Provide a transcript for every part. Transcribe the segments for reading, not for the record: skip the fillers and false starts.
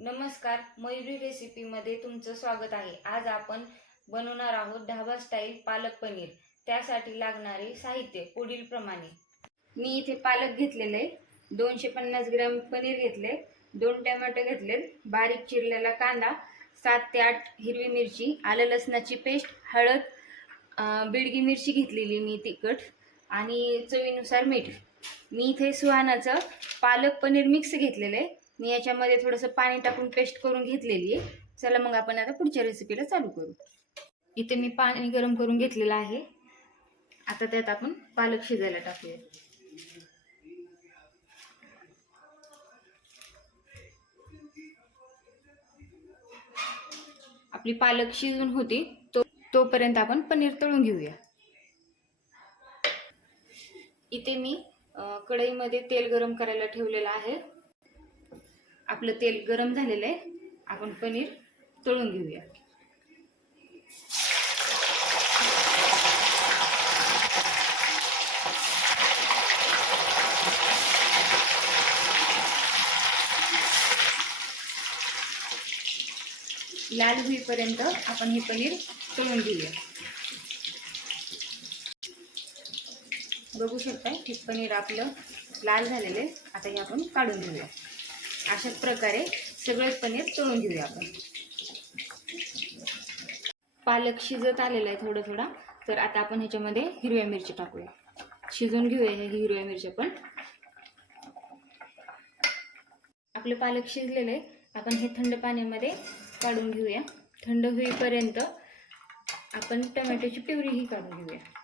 नमस्कार, मयुरी रेसिपीमध्ये तुमचं स्वागत आहे। आज आपण बनवणार आहोत ढाबा स्टाईल पालक पनीर। त्यासाठी लागणारे साहित्य पुढील प्रमाणे। मी इथे पालक घेतलेले आहे, 250 ग्रॅम पनीर घेतले, 2 टोमॅटो घेतले, बारीक चिरलेला कांदा, 7 ते 8 हिरवी मिरची, आलं लसणाची पेस्ट, हळद, बिडगी मिरची घेतलेली मी तिखट आणि चवीनुसार मीठ। मी इथे सुहानाचं पालक पनीर मिक्स घेतलेलं आहे। मी याच्यामध्ये थोडंसं पाणी टाकून पेस्ट करून घेतलेली आहे। चला मग आपण आता पुढच्या रेसिपीला चालू करू। इथे मी पाणी गरम करून घेतलेलं आहे। आता त्यात आपण पालक शिजायला टाकूया। आपली पालक शिजून होती तोपर्यंत आपण पनीर तळून घेऊया। इथे मी कढईमध्ये तेल गरम करायला ठेवलेलं आहे। आपलं तेल गरम झालेलं आहे, आपण पनीर तळून घेऊया। लाल होईपर्यंत आपण हे पनीर तळून घेऊया। बघू शकता हे पनीर आपलं लाल झालेलं आहे। आता हे आपण काढून घेऊया। अशाच प्रकारे सगळं पनीर तळून घेऊया आपण। पालक शिजत आलेला आहे थोडं थोडा, तर आता आपण ह्याच्यामध्ये हिरव्या मिरची टाकूया। शिजून घेऊया हे हिरव्या मिरच्या पण। आपलं पालक शिजलेलं आहे, आपण हे थंड पाण्यामध्ये काढून घेऊया। थंड होईपर्यंत आपण टोमॅटोची प्युरीही काढून घेऊया।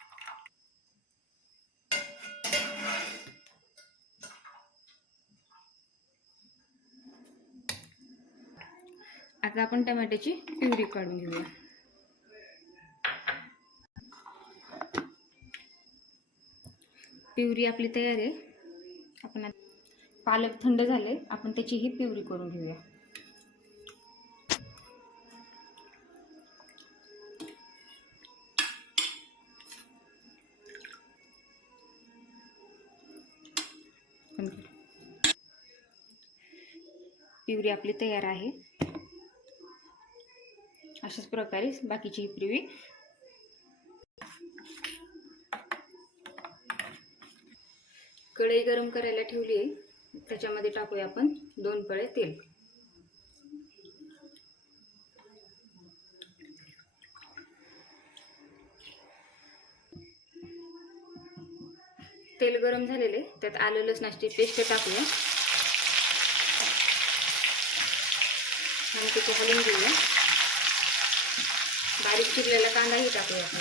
आता आपण टोमॅटोची प्युरी काढून घेऊया। प्युरी आपली तयार आहे। आपण पालक थंड झाले, आपण त्याची ही प्युरी करून घेऊया। प्युरी आपली तयार आहे। अशाच प्रकारे बाकीची ही प्युरी। कढई गरम करायला ठेवली आहे, त्याच्यामध्ये टाकूया आपण 2 पळे तेल। तेल गरम झालेले, त्यात आलं लसणाची पेस्ट टाकूया आणि त्याचे हलवून घेऊया। बारीक चिरलेला कांदाही टाकूया आपण।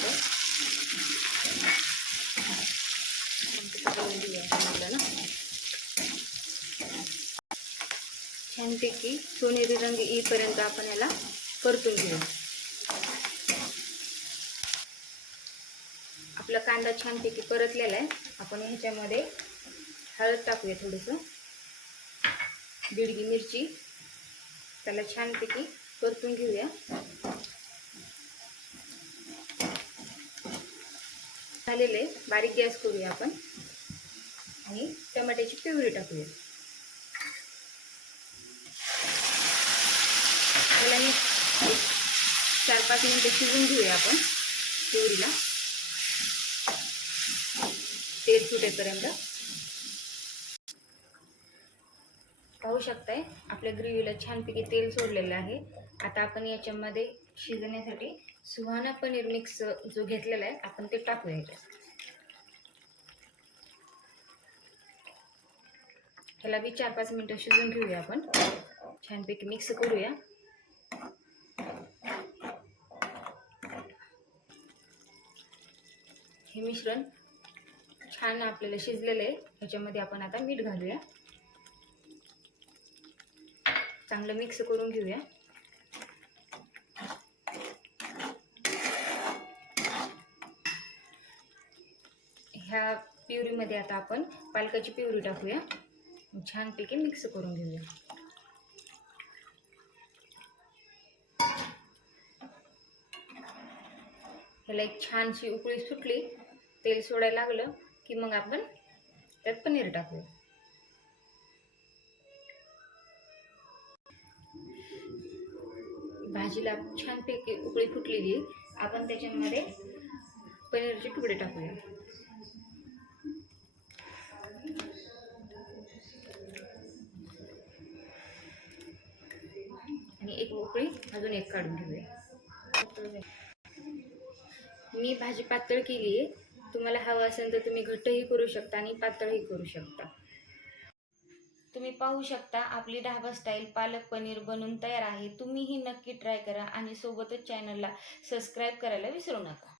हलवून घेऊया आपल्याला छानपैकी सोनेरी रंग येईपर्यंत आपण याला परतून घेऊया। आपला कांदा छानपैकी परतलेला आहे। आपण ह्याच्यामध्ये हळद टाकूया, थोडंसं बिडगी मिरची, त्याला छानपैकी परतून घेऊया। झालेले बारीक गॅस करूया आपण आणि टोमॅटोची प्युरी टाकूया। त्याला 4-5 मिनिटं शिजून घेऊया आपण प्युरीला, तेल सुटेपर्यंत। पाहू शकताय आपल्या ग्रेव्हीला छानपैकी तेल सोडलेलं आहे। आता आपण याच्यामध्ये शिजण्यासाठी सुहाना पनीर मिक्स जो घेतलेला आहे आपण ते टाकूया। ह्याला 4-5 मिनिटं शिजून घेऊया आपण। छानपैकी मिक्स करूया। हे मिश्रण छान आपल्याला शिजलेलं आहे। ह्याच्यामध्ये आपण आता मीठ घालूया, चांगलं मिक्स करून घेऊया। ह्या प्युरीमध्ये आता आपण पालकाची प्युरी टाकूया, छानपैकी मिक्स करून घेऊया। ह्याला एक छानशी उकळी सुटली, तेल सोडायला लागलं की मग आपण त्यात पनीर टाकूया। भाजीला छानपैकी उकळी फुटलेली आहे. आपण त्याच्यामध्ये पनीरचे तुकडे टाकूया. आणि एक उकळी अजून एक काढून घेऊया. मी भाजी पातळ केली आहे. तुम्हाला हवं असेल तर तुम्ही घट्टही करू शकता आणि पातळही करू शकता. तुम्ही पाहू शकता आपली ढाबा स्टाईल पालक पनीर बनून तयार आहे. तुम्हीही नक्की ट्राय करा आणि सोबतच चॅनलला सबस्क्राईब करायला विसरू नका.